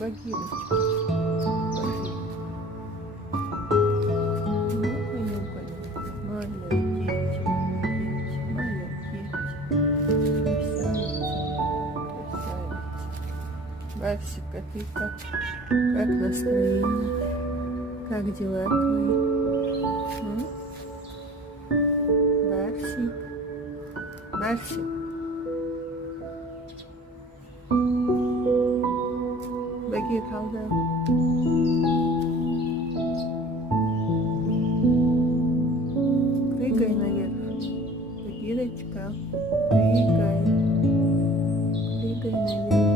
Багирочка. Барсик, ты как настроение? Как дела твои? Барсик, Барсик. Багир, kaldı. Прыгай наверх. Багирочка, прыгай. Прыгай наверх.